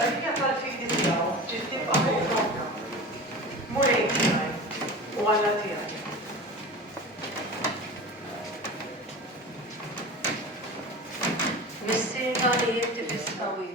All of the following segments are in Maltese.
Aí aquela artificial, de tipo a roupa, morenga, ولا تيار. Messina li jinti fisqawi.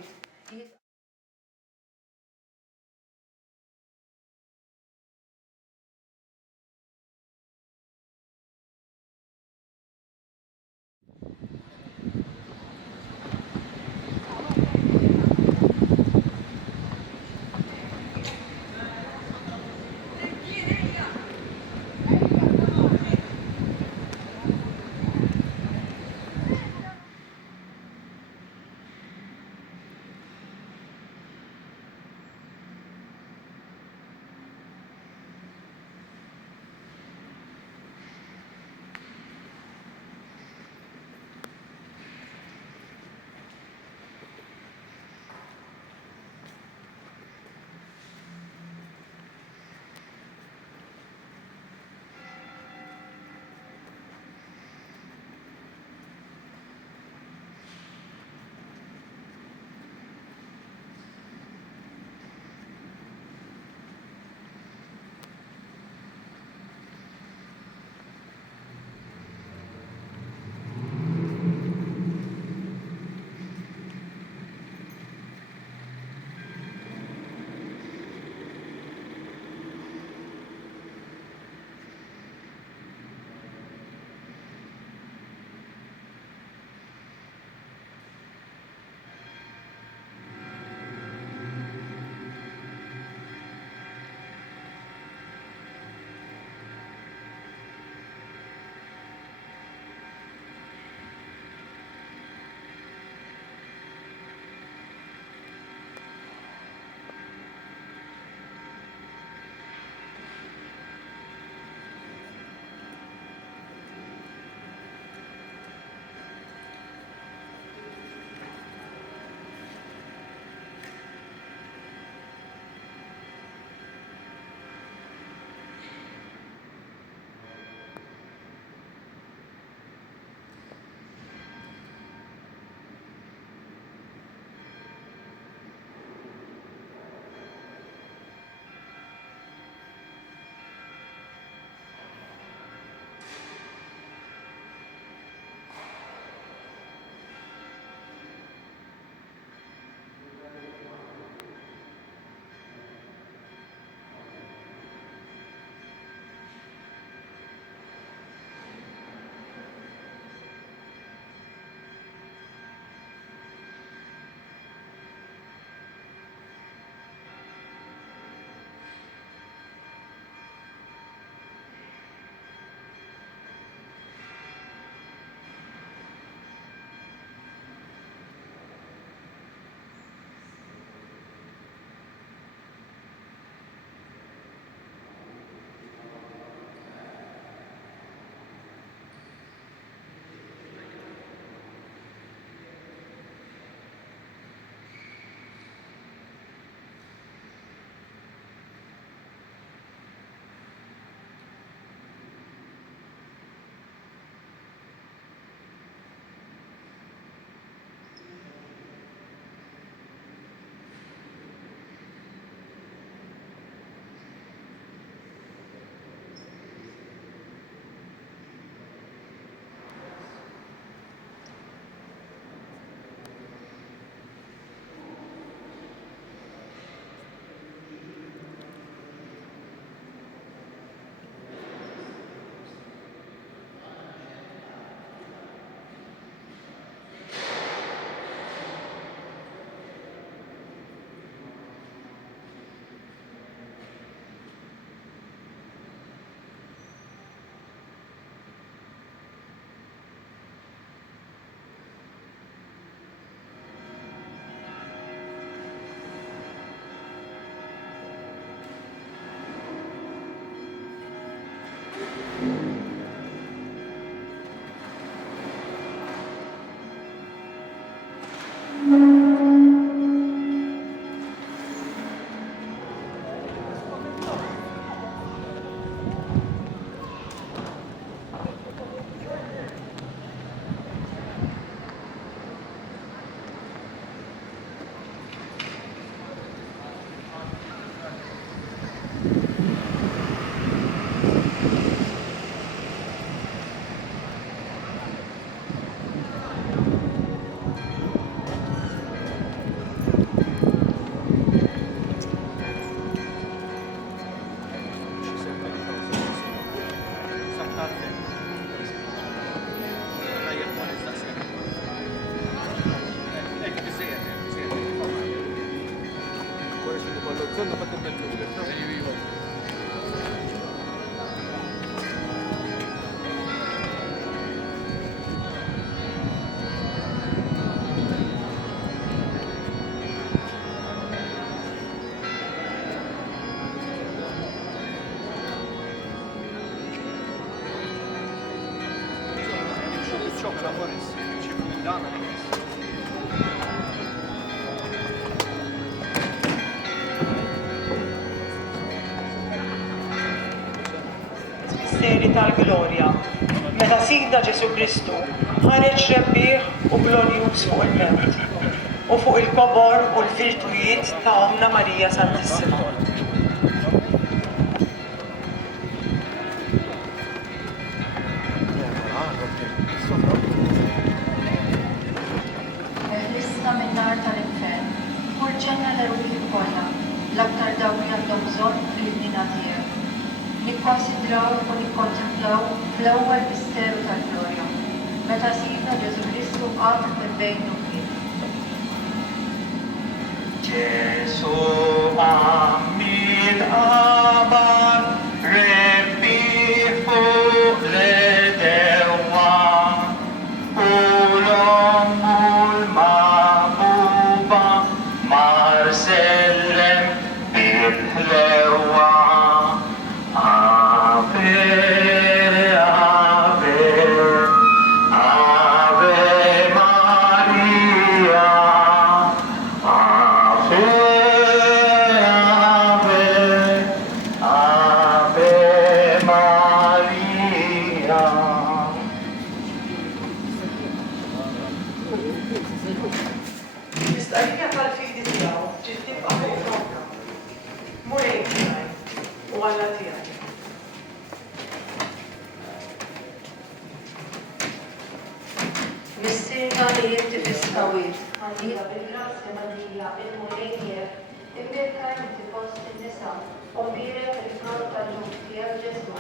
Hanno fatto per lui. Ciò che la vorresti, ci fu un danno. Misteri tal-glorja. Meta sidna Ġesu Kristu ħareġ rebbieħ u glorjuż fuq il-ment u fuq il-kobor u l-virtujiet ta' Omna Marija Santissima. Eħlisna min-nar tal-infern. Urġenna l-ruħi kollha, l-aktar dawk li għandhom bżonn fil-bnina tiegħek. Nikkonsidraw u nikkontemplaw fl-ewwel misteru tal-glorja, meta sidna Ġesu Kristu qatt minn bejn nuħiet. Ġesu għammil qabar rebbieħ fuq l-edewa u l-ommu l-maħbuba mar sellem bil-ħlewa. Ave, Ave, Ave Maria, Ave, Ave, Ave Maria. L-istqarrija tal-fidi tiegħu ġiet tibqa' fuq il-program. Murejn tiegħi u Alla tiegħi. Missirna li jinti fis-sawiet, għalija bil-grazzja Marija, il-murejnier, imbirka inti fost in-nisa, u mbirek il-frott tal-ġud tiegħek Ġesu.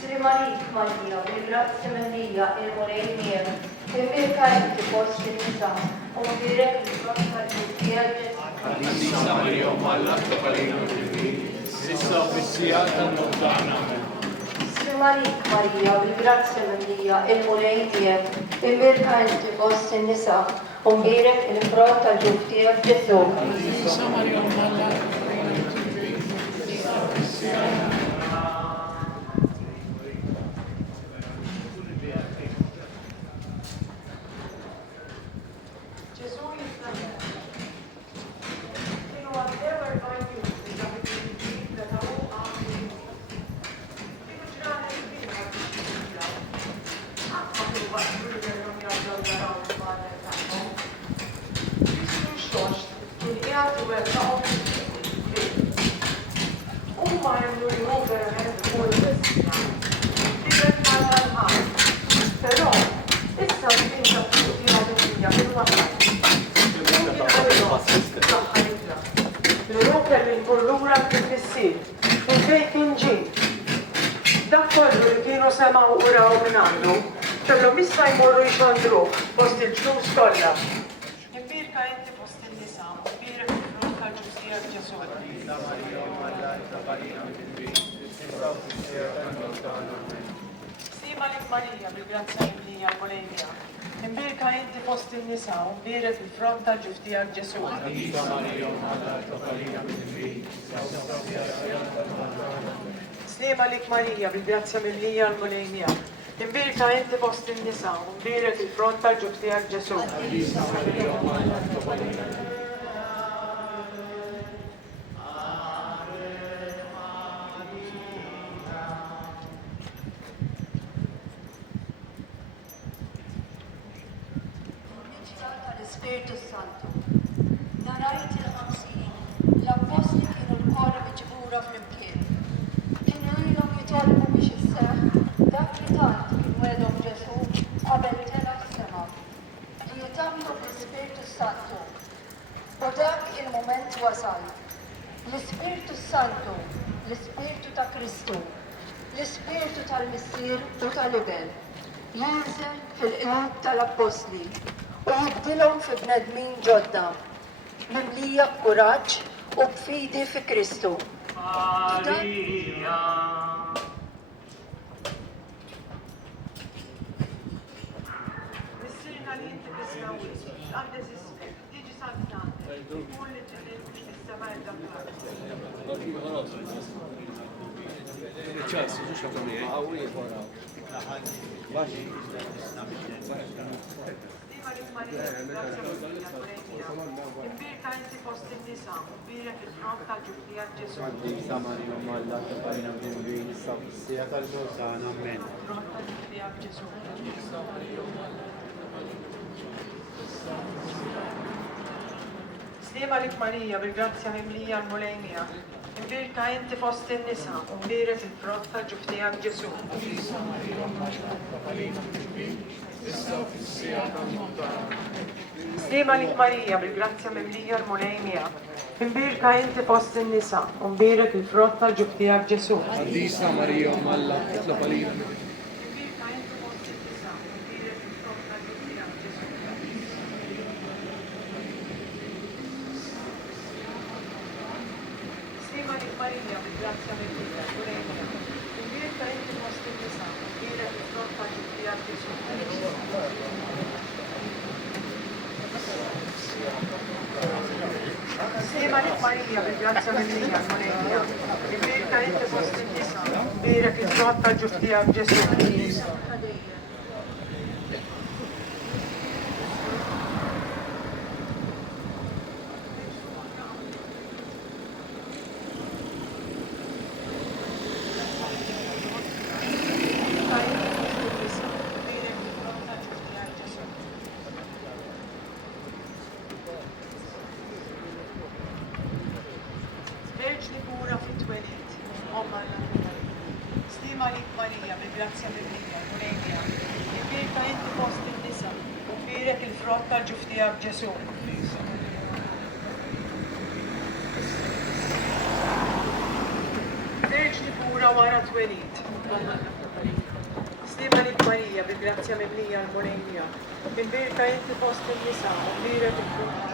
Srimalik Marija, bil-grazzja Marija, il-murejnier, imbirka inti fost in-nisa, u mbirek il-frott tal-ġud tiegħek Ġesu. Sissa Maria Malla Kaparina Sissa Officia tal-Montana. Srimalik Marija, bil-grazzja Marija, il-murejnier, imbirka inti fost in-nisa, u mbirek il-frott tal-ġud tiegħek Ġesu. Sissa Maria Malla Ġesu jitnaħħel. Kienu għaddew 40 jum li ġabit il-ġid meta hu għamil. Kienu ġranet il-bina għal-bixxija. Qatt ma kienu waqtu li kellhom jgħaddew jaraw il-madre tagħhom. Jisru xoċt kien qiegħed u wettaqhom fil-bil. Huma jemnu li hu verament hu l-Messija. Kibet mal-ħal. Però issa l-bina tutti għadu minn wasal. L-Ewro kellu jkun lura fil-fissir, il-fejn kien ġie. Dak kollu li kienu semgħu u raw minn għandu, kellhom issa jmorru jxandruh fost il-ġnus kollha. Imbirka inti fost in-nisa, u mbirek il-frott tal-ġustija Ġesu. Stima lik Marija, bil-grazzja Biblija l-Bolejnija. Imbirka inti fost in-nisa, u mbirek il-frott tal-ġustija Ġesu. Stima lik Marija, bil-grazzja Biblija l-Bolejnija. Imbirka inti fost in-nisa, u mbirek il-frott tal-ġustija Ġesu. Spiritu Santo. Narajt il-ħamsin, l-apposti kienu l-koll miġbura fl-imkien. Kienu ilhom jitolbu biex isseħħ dak li tant kien wedhom Ġesu qabel tela s-sema li jitamlu bl-Ispiritu Santo. U dak il-moment wasal. L-Ispiritu Santo, l-Ispiritu ta' Kristu, l-Ispiritu tal-Missier u tal-Ibel, jinżel fil-qlub tal-Apostli u jibdilhom fi bnedmin ġodda, mimlija b'kuraġġ u b'fidi fi Kristu. Maria. Missirna li inti tisnawi, għandes ismek, tiġi santante, kull li ġennet biex nistama id-dakar. Stima li Marija, grazie Maria, Maria, imbirka inti fost in-nisa, imbirek il-front tal-ġublija Ġesu. Santa Maria, Malla, Katarina Bimbin, Sofia tal-Ġordana, Amen. Front tal-ġublija Ġesu. Stima li Marija, bil-grazzja mimlija l-mulejnija, imbirka inti fost in-nisa, imbirek il-front tal-ġublija Ġesu. Stima li Marija, bil-grazzja mimlija l-mulejnija, imbirka inti fost in-nisa, imbirek il-frott tal-ġublija Ġesu. Santa Maria, Malla, itlob għalina. Imbirka inti fost in-nisa, imbirek il-frott tal-ġublija Ġesu. Stima li Marija, bil-grazzja mimlija l-mulejnija, imbirka inti fost in-nisa, imbirek il-frott tal-ġublija Ġesu. Stima li Marija, bil-grazzja mimlija l-mulejnija, imbirka inti fost in-nisa, imbirek il-frott tal-ġublija Ġesu. Verġni pura fit-twelid, Omma Stima li Marija, bil-grazzja mimlija l-mulejnija, imbirka inti fost in-nisa, imbirek il-frott tal-ġublija Ġesu. Verġni pura wara twelid, Stima li Marija, bil-grazzja mimlija l-mulejnija, imbirka inti fost in-nisa, imbirek il-frott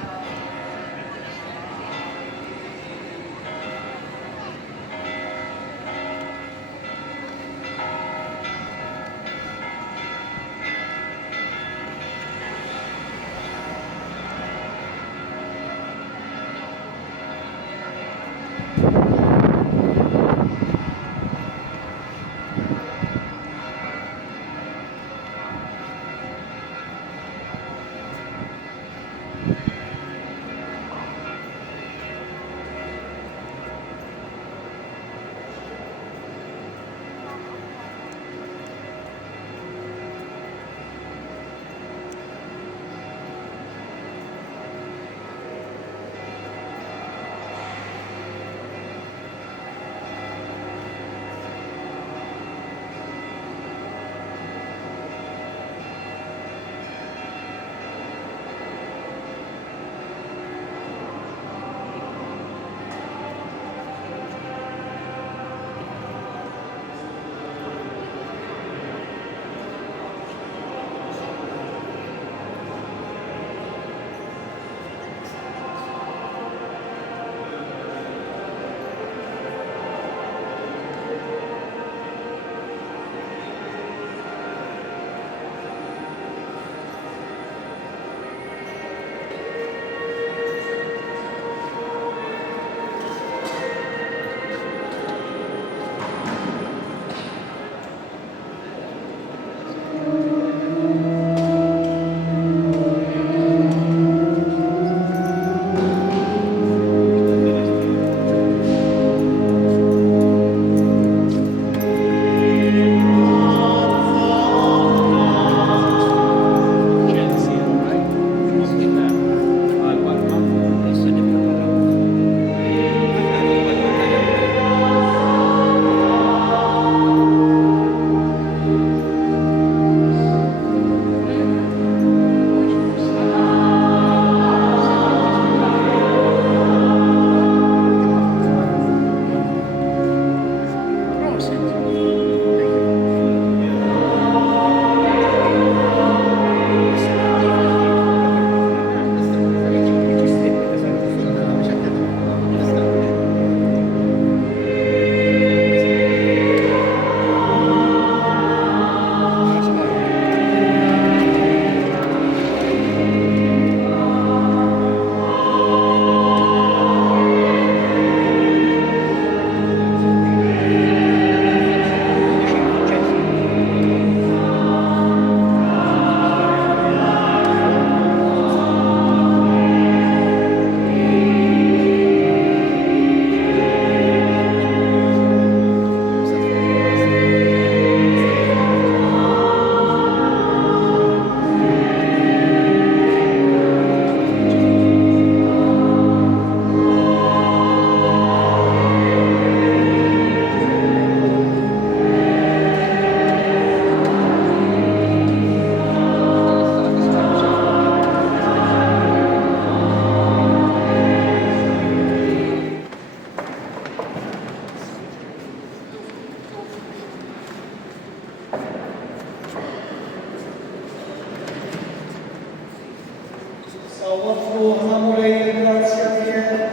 مفروض أمري الجرازية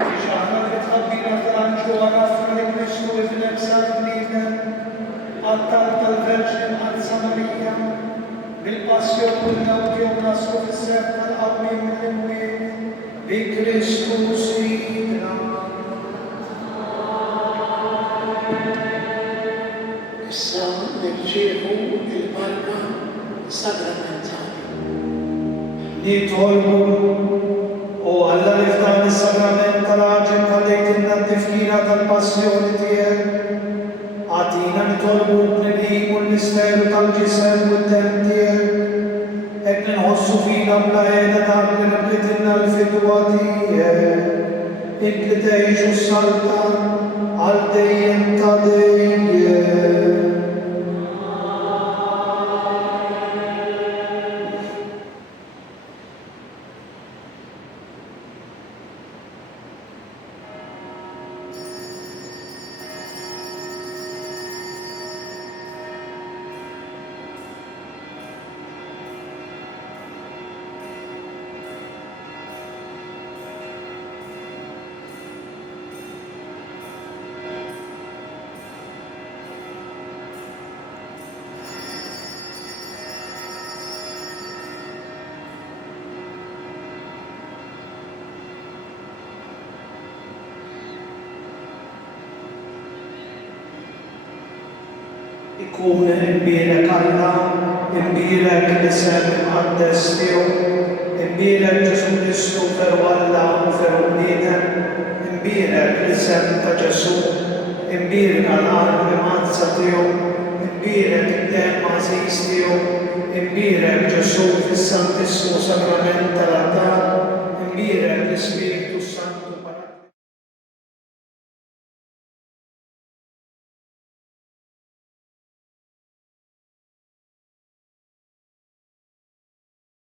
جعلنا بتقبينا ترانجو ونفر لكريستو بنفسك لينا أطلت الفرجن عن سمرية بالباسيون والموت يوم نصر في السبت العظيم من الموت بكريستو سيدنا Issa nirċievu il-barka sagramentali. Nitolbu u Alla li f'dan is-sagrament tal-ħaġem ħallejtilna t-tifkira tal-passjoni tiegħek. Għatina nitolbu b'nedhim u l-misteru tal-ġisem u d-dem tiegħek. Hekk ninħossu fina bla qiegħda dak li nibdilna l-fidwa tiegħek. Int li tgħixu s-salta għal dejjem ta' dejjem. Ikun imbierek Alla, imbierek l-isem imqaddes tiegħu, imbierek Ġesu Kristu veru Alla u veru bniedem, imbierek l-isem ta' Ġesu, imbierek għall-qalb imqazza tiegħu, imbierek id-dem għażiż tiegħu, imbierek Ġesu fis-Santissimu Sagrament tal-Altar, imbierek l-Ispiritu